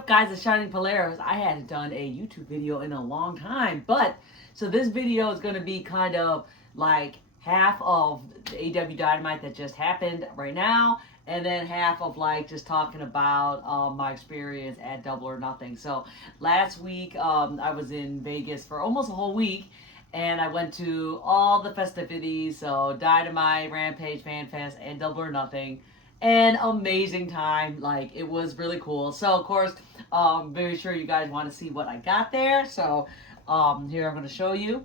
up, guys? It's Shining Polaris. I hadn't done a YouTube video in a long time, but so this video is going to be kind of like half of the AEW Dynamite that just happened right now, and then half of like just talking about my experience at Double or Nothing. So last week I was in Vegas for almost a whole week, and I went to all the festivities, so Dynamite, Rampage, Fan Fest, and Double or Nothing. An amazing time. Like, it was really cool. So, of course, very sure you guys want to see what I got there. So, here I'm going to show you.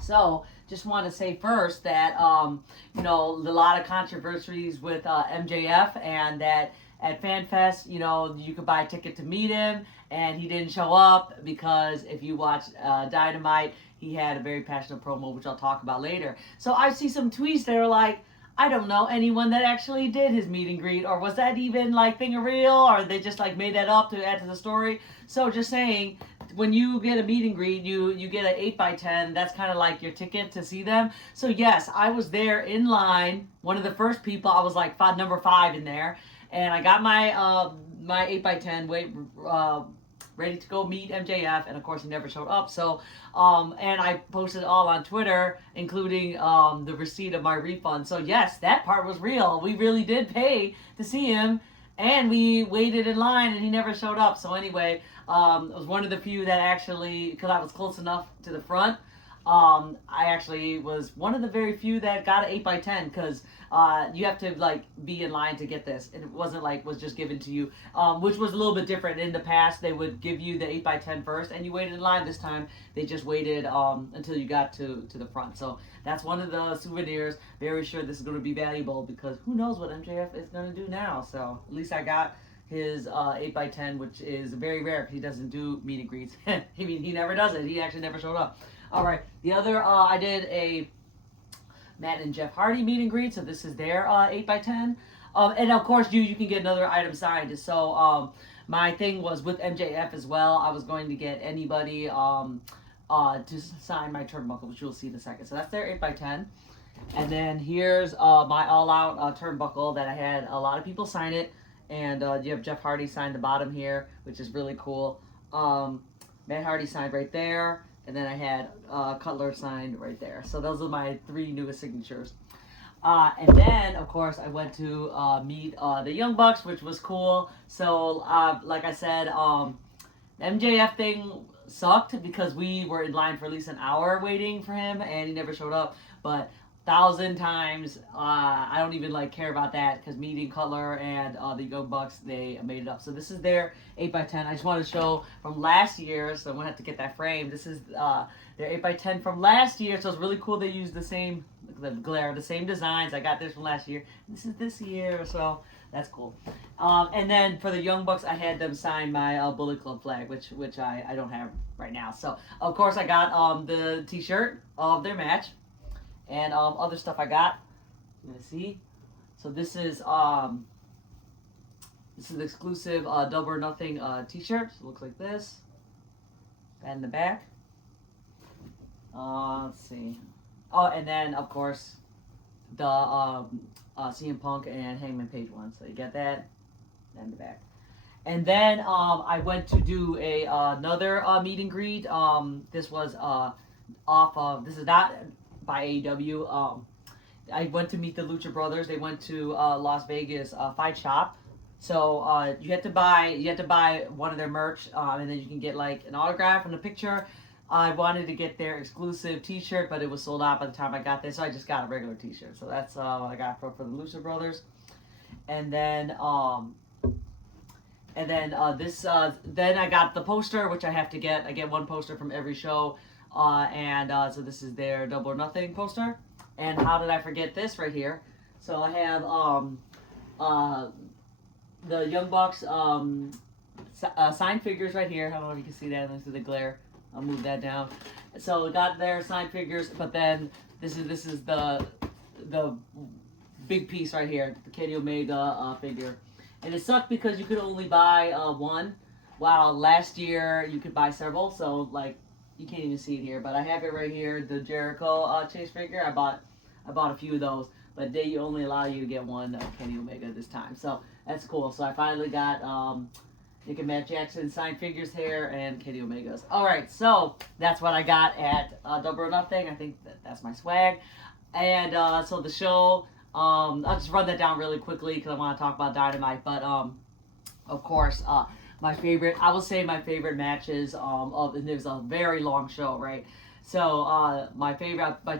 So, just want to say first that, a lot of controversies with MJF, and that at FanFest, you could buy a ticket to meet him, and he didn't show up because if you watch Dynamite, he had a very passionate promo, which I'll talk about later. So, I see some tweets that are like, I don't know anyone that actually did his meet and greet, or was that even like thing real, or they just like made that up to add to the story. So just saying, when you get a meet and greet, you get an 8x10. That's kind of like your ticket to see them. So yes, I was there in line, one of the first people. I was like number 5 in there, and I got my 8x10 ready to go meet MJF, and of course he never showed up. So, and I posted it all on Twitter, including the receipt of my refund. So yes, that part was real. We really did pay to see him, and we waited in line, and he never showed up. So anyway, it was one of the few that actually, because I was close enough to the front, I actually was one of the very few that got an 8x10, because you have to like be in line to get this, and it wasn't like was just given to you, which was a little bit different. In the past, they would give you the 8x10 first, and you waited in line. This time, they just waited until you got to the front. So that's one of the souvenirs. Very sure this is going to be valuable, because who knows what MJF is going to do now. So at least I got his 8x10, which is very rare because he doesn't do meet and greets. I mean, he never does it. He actually never showed up. All right, the other, I did a Matt and Jeff Hardy meet and greet, so this is their 8x10. And of course, you can get another item signed. So my thing was with MJF as well. I was going to get anybody to sign my turnbuckle, which you'll see in a second. So that's their 8x10. And then here's my all-out turnbuckle that I had a lot of people sign it. And you have Jeff Hardy signed the bottom here, which is really cool. Matt Hardy signed right there. And then I had Cutler signed right there. So those are my 3 newest signatures. And then, of course, I went to meet the Young Bucks, which was cool. So, like I said, MJF thing sucked because we were in line for at least an hour waiting for him, and he never showed up. But 1,000 times, I don't even like care about that, because meeting Cutler and the Young Bucks, they made it up. So this is their 8x10. I just want to show from last year, so I'm gonna have to get that frame. This is their 8x10 from last year, so it's really cool. They used the same, the glare, the same designs. I got this from last year. This is this year, so that's cool. And then for the Young Bucks, I had them sign my Bullet Club flag, which I don't have right now. So of course I got the T-shirt of their match. And other stuff I got. You gonna see? So this is the exclusive Double or Nothing T-shirt. So it looks like this. And the back. Let's see. Oh, and then of course the CM Punk and Hangman Page one. So you get that. And the back. And then I went to do another meet and greet. This was off of. This is not by AEW. I went to meet the Lucha Brothers. They went to Las Vegas Fight Shop. So you had to buy one of their merch, and then you can get like an autograph and a picture. I wanted to get their exclusive T-shirt, but it was sold out by the time I got there, so I just got a regular T-shirt. So that's what I got for the Lucha Brothers. And then this then I got the poster, which I have to get. I get one poster from every show. So this is their Double or Nothing poster. And how did I forget this right here? So I have the Young Bucks signed figures right here. I don't know if you can see that. This is the glare. I'll move that down. So got their signed figures, but then this is the big piece right here, the Kenny Omega figure. And it sucked because you could only buy one, while last year you could buy several. So like, you can't even see it here, but I have it right here, the Jericho Chase figure. I bought a few of those, but they only allow you to get one Kenny Omega this time. So that's cool. So I finally got You can Matt Jackson signed figures here and Kenny Omega's. All right, so that's what I got at Double or Nothing. I think that's my swag. And so the show, I'll just run that down really quickly because I want to talk about Dynamite. But of course, my favorite, I will say my favorite matches and it was a very long show, right? So my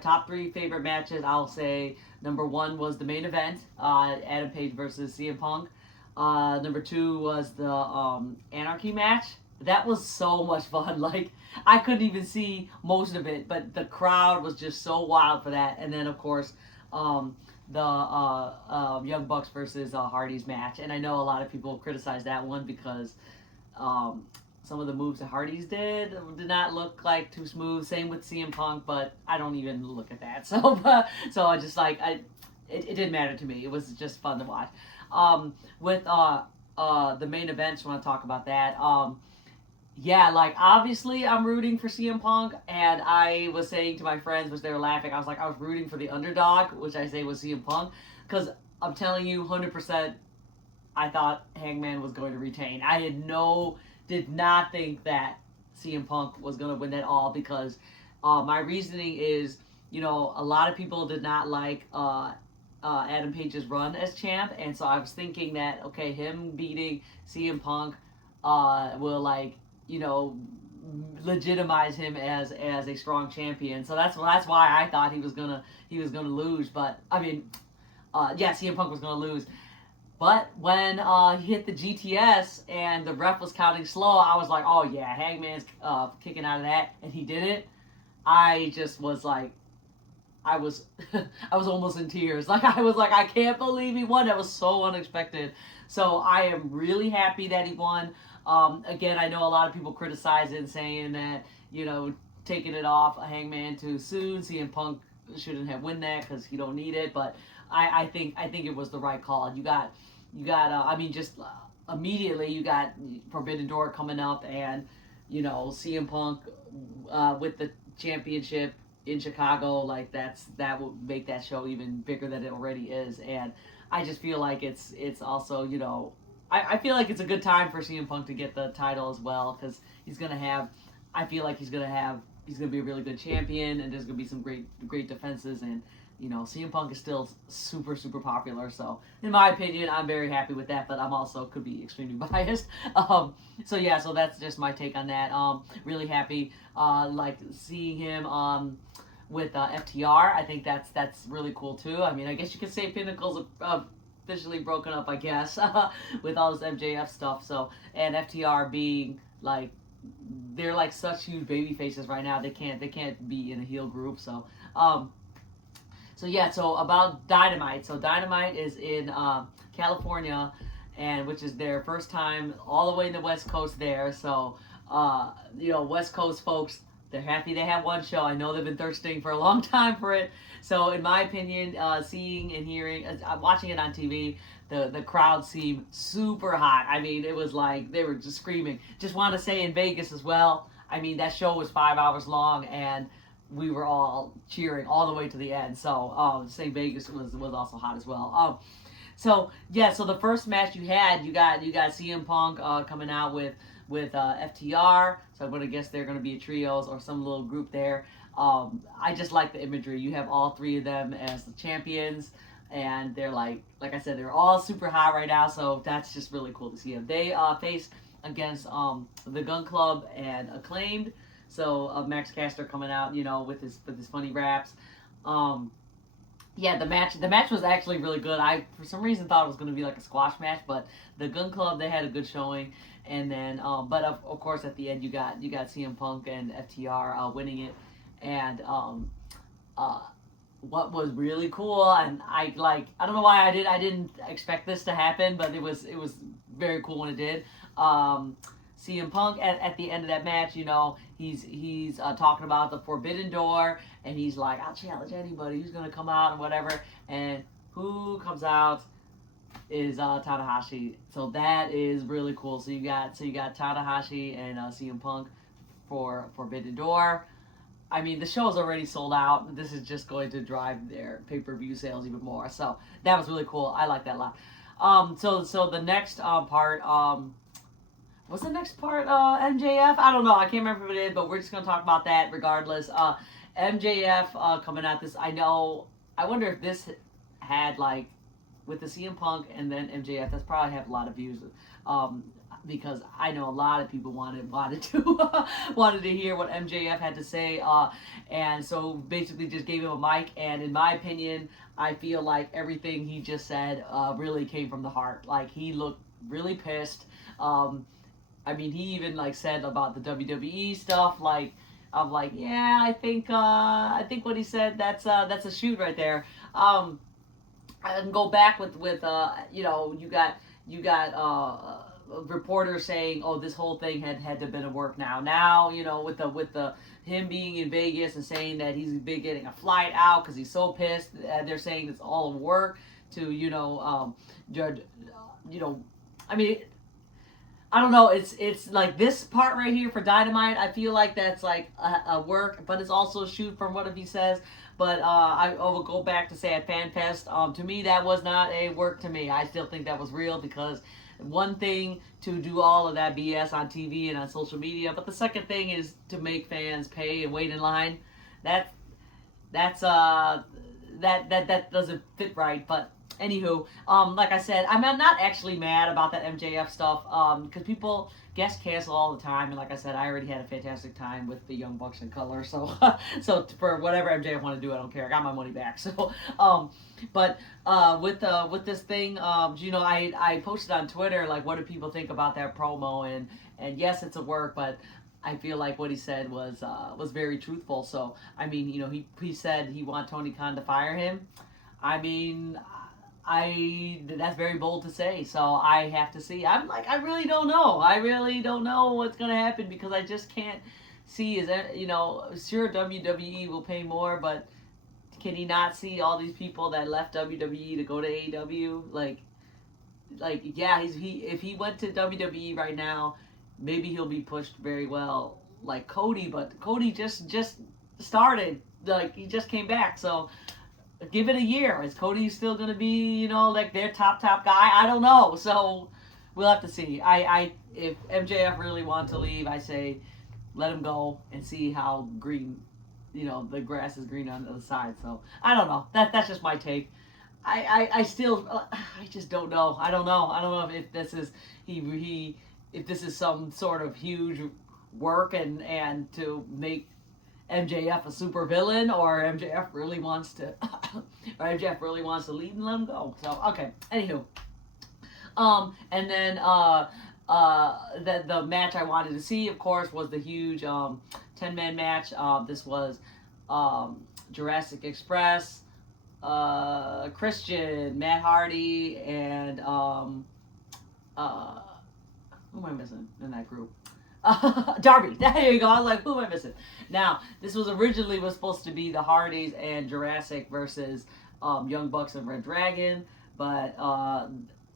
top three favorite matches, I'll say number one was the main event, Adam Page versus CM Punk. Number two was the Anarchy match. That was so much fun. Like I couldn't even see most of it, but the crowd was just so wild for that. And then of course, the Young Bucks versus Hardy's match. And I know a lot of people criticize that one because um, some of the moves that Hardy's did not look like too smooth. Same with CM Punk, but I don't even look at that. So I just like it didn't matter to me. It was just fun to watch. With the main events, I want to talk about that. Yeah, like obviously I'm rooting for CM Punk, and I was saying to my friends, which they were laughing, I was like, I was rooting for the underdog, which I say was CM Punk, because I'm telling you, 100%, I thought Hangman was going to retain. Did not think that CM Punk was going to win at all because my reasoning is, a lot of people did not like Adam Page's run as champ, and so I was thinking that okay, him beating CM Punk will you know legitimize him as a strong champion. So that's why I thought he was gonna lose. But I mean, yeah, CM Punk was gonna lose. But when he hit the GTS and the ref was counting slow, I was like, oh yeah, Hangman's kicking out of that, and he didn't. I just was like, I was I was almost in tears. Like I was like, I can't believe he won. That was so unexpected. So I am really happy that he won. Again, I know a lot of people criticize it, saying that taking it off a Hangman too soon. CM Punk shouldn't have won that because he don't need it. But I think it was the right call. You got I mean just immediately you got Forbidden Door coming up, and CM Punk with the championship in Chicago, like that would make that show even bigger than it already is. And I just feel like it's also I feel like it's a good time for CM Punk to get the title as well, because he's gonna have I feel like he's gonna be a really good champion, and there's gonna be some great defenses, and CM Punk is still super super popular. So in my opinion, I'm very happy with that, but I'm also could be extremely biased. So yeah, so that's just my take on that. Really happy like seeing him with FTR. I think that's really cool too. I mean, I guess you could say Pinnacle's officially broken up, I guess, with all this MJF stuff. So, and FTR being like, they're like such huge baby faces right now. They can't be in a heel group. So yeah. So about Dynamite. So Dynamite is in California, and which is their first time all the way in the West Coast there. So West Coast folks, they're happy they have one show. I know they've been thirsting for a long time for it. So in my opinion, seeing and hearing, watching it on TV, the crowd seemed super hot. I mean, it was like they were just screaming. Just want to say in Vegas as well, I mean, that show was 5 hours long, and we were all cheering all the way to the end. So St. Vegas was also hot as well. So yeah, so the first match you got CM Punk coming out with FTR. So I'm gonna guess they're gonna be a trios or some little group there. I just like the imagery. You have all three of them as the champions, and they're like I said, they're all super hot right now. So that's just really cool to see them. They face against the Gun Club and Acclaimed. So Max Caster coming out, with his funny raps. Yeah, the match was actually really good. I for some reason thought it was going to be like a squash match, but the Gun Club, they had a good showing. And then, but of course at the end you got CM Punk and FTR winning it. And what was really cool, and I don't know why I didn't expect this to happen, but it was very cool when it did. CM Punk at the end of that match, he's talking about the Forbidden Door, and he's like, I'll challenge anybody who's gonna come out and whatever. And who comes out is Tanahashi. So that is really cool. So you got Tanahashi and CM Punk for Forbidden Door. I mean, the show's already sold out. This is just going to drive their pay-per-view sales even more. So that was really cool. I like that a lot. So the next part, what's the next part? MJF? I don't know. I can't remember what it is, but we're just gonna talk about that regardless. MJF coming at this. I know. I wonder if this had like with the CM Punk and then MJF. That's probably have a lot of views. Um, because I know a lot of people wanted to wanted to hear what MJF had to say, and so basically just gave him a mic. And in my opinion, I feel like everything he just said really came from the heart. Like he looked really pissed. I mean, he even like said about the WWE stuff. Like, I'm like, yeah, I think what he said that's a shoot right there. I can go back with you got reporters saying, oh, this whole thing had to been a work now with the him being in Vegas and saying that he's been getting a flight out because he's so pissed. They're saying it's all work to judge I mean, I don't know. It's like this part right here for Dynamite. I feel like that's like a work, but it's also a shoot from what he says. But I will go back to say at FanFest, to me that was not a work to me. I still think that was real because one thing to do all of that BS on TV and on social media, but the second thing is to make fans pay and wait in line. That that's that doesn't fit right. But anywho, like I said, I'm not actually mad about that MJF stuff, because people guest cancel all the time, and like I said, I already had a fantastic time with the Young Bucks in color, so so for whatever MJF want to do, I don't care. I got my money back. So, but with this thing, I posted on Twitter like, what do people think about that promo, and yes, it's a work, but I feel like what he said was very truthful. So I mean, he said he want Tony Khan to fire him. I mean, that's very bold to say. So I have to see. I'm like, I really don't know. I really don't know what's gonna happen because I just can't see. Is that sure WWE will pay more, but can he not see all these people that left WWE to go to AEW? Yeah, if he went to WWE right now, maybe he'll be pushed very well like Cody. But Cody just started. Like he just came back, so give it a year. Is Cody still going to be, like their top guy? I don't know. So we'll have to see. If MJF really wants to leave, I say let him go and see how green, the grass is green on the other side. So I don't know. That's just my take. I still I just don't know. I don't know. I don't know if this is if this is some sort of huge work and to make MJF a super villain, or MJF really wants to leave and let him go. So okay. Anywho, and then the match I wanted to see, of course, was the huge 10-man match. This was Jurassic Express, Christian, Matt Hardy, and who am I missing in that group? Darby. There you go. I was like, who am I missing? Now, this was supposed to be the Hardys and Jurassic versus Young Bucks and Red Dragon, but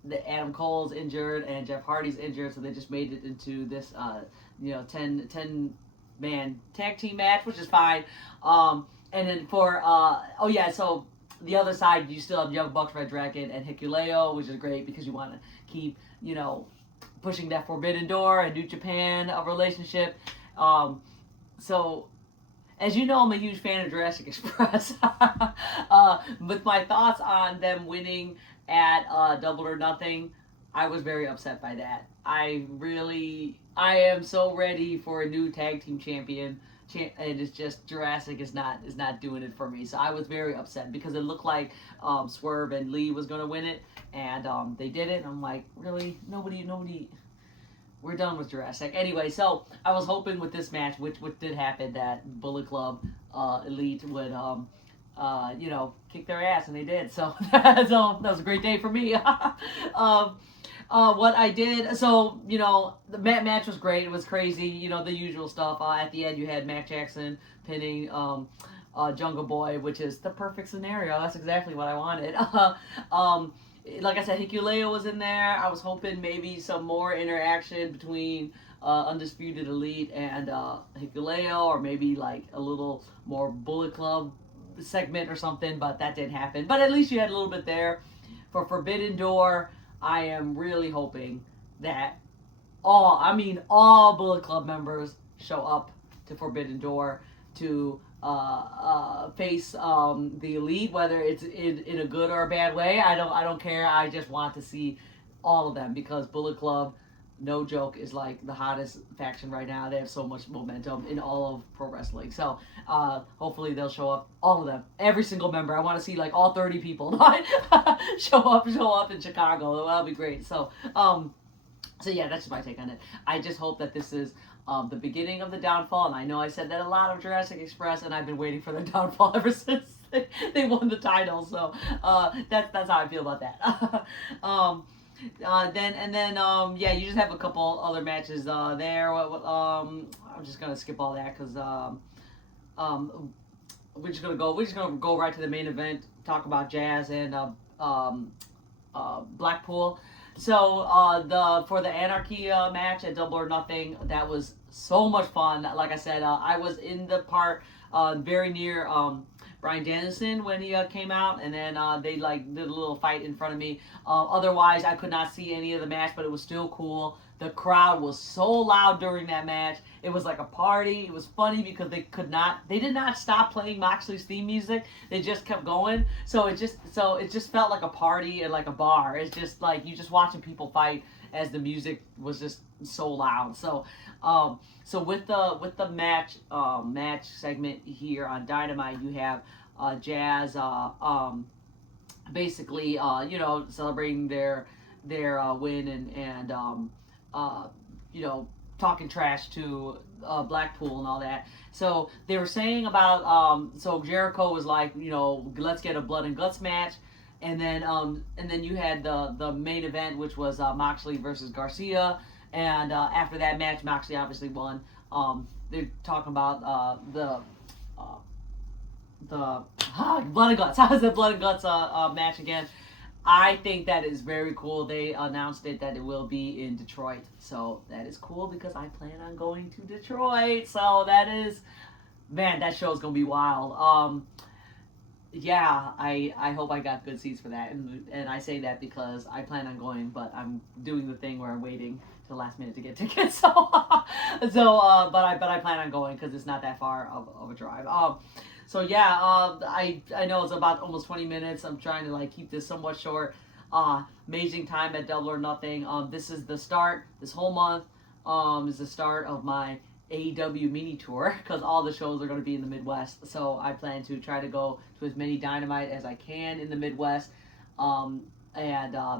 the Adam Cole's injured and Jeff Hardy's injured, so they just made it into this 10 man tag team match, which is fine. And then for so the other side, you still have Young Bucks, Red Dragon, and Hikuleo, which is great because you want to keep pushing that Forbidden Door and New Japan relationship. So, as you know, I'm a huge fan of Jurassic Express. With my thoughts on them winning at Double or Nothing, I was very upset by that. I am so ready for a new tag team champion. And it's just Jurassic is not doing it for me. So I was very upset because it looked like Swerve and Lee was going to win it, and they did it. And I'm like, really? Nobody. We're done with Jurassic. Anyway, so I was hoping with this match, which did happen, that Bullet Club Elite would kick their ass, and they did. So that was a great day for me. What I did, so the match was great. It was crazy, the usual stuff. At the end, you had Matt Jackson pinning Jungle Boy, which is the perfect scenario. That's exactly what I wanted. Like I said, Hikuleo was in there. I was hoping maybe some more interaction between Undisputed Elite and Hikuleo, or maybe like a little more Bullet Club segment or something, but that didn't happen. But at least you had a little bit there. For Forbidden Door, I am really hoping that all Bullet Club members show up to Forbidden Door to face the Elite, whether it's in a good or a bad way. I don't care. I just want to see all of them because Bullet Club, no joke, is like the hottest faction right now. They have so much momentum in all of pro wrestling. So hopefully they'll show up, all of them, every single member. I want to see like all 30 people show up in Chicago. That'll be great. So yeah, that's just my take on it. I just hope that this is the beginning of the downfall. And I know I said that a lot of Jurassic Express, and I've been waiting for the downfall ever since they won the title. So that's how I feel about that. Yeah, you just have a couple other matches there. I'm just gonna skip all that because um, we're just gonna go right to the main event. Talk about Jazz and Blackpool. So for the Anarchy match at Double or Nothing, that was so much fun. Like I said, I was in the part very near Bryan Danielson when he came out, and then they like did a little fight in front of me. Otherwise, I could not see any of the match, but it was still cool. The crowd was so loud during that match. It was like a party. It was funny because they did not stop playing Moxley's theme music. They just kept going. So it just felt like a party and like a bar. It's just like you just watching people fight as the music was just so loud. So with the match segment here on Dynamite, you have Jazz basically celebrating their win and talking trash to Blackpool and all that. So they were saying about so Jericho was like, let's get a blood and guts match. And then you had the main event, which was Moxley versus Garcia. And after that match, Moxley obviously won. They're talking about the blood and guts. How's the blood and guts match again? I think that is very cool. They announced that it will be in Detroit. So that is cool because I plan on going to Detroit. So that is, man, that show is going to be wild. Yeah, I hope I got good seats for that. And I say that because I plan on going, but I'm doing the thing where I'm waiting to the last minute to get tickets. But I plan on going because it's not that far of a drive. So yeah, I know it's about almost 20 minutes. I'm trying to like keep this somewhat short. Amazing time at Double or Nothing. This is the start. This whole month is the start of my AEW mini tour because all the shows are going to be in the Midwest. So I plan to try to go to as many Dynamite as I can in the Midwest. And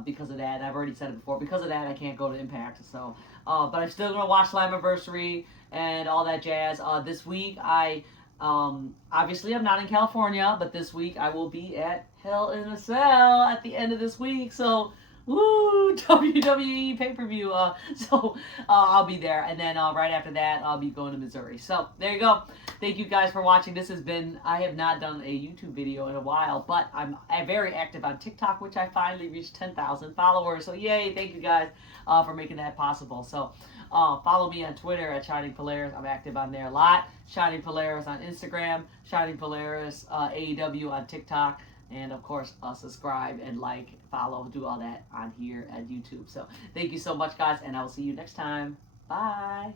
because of that, I've already said it before. Because of that, I can't go to Impact. So, but I'm still going to watch Slammiversary and all that jazz. This week obviously I'm not in California, but this week I will be at Hell in a Cell at the end of this week. So, woo, WWE pay-per-view. I'll be there. And then right after that, I'll be going to Missouri. So there you go. Thank you guys for watching. I have not done a YouTube video in a while, but I'm very active on TikTok, which I finally reached 10,000 followers. So yay, thank you guys for making that possible. So follow me on Twitter at Shining Polaris. I'm active on there a lot. Shining Polaris on Instagram. Shining Polaris AEW on TikTok. And of course, subscribe and like, follow, do all that on here at YouTube. So thank you so much, guys, and I will see you next time. Bye.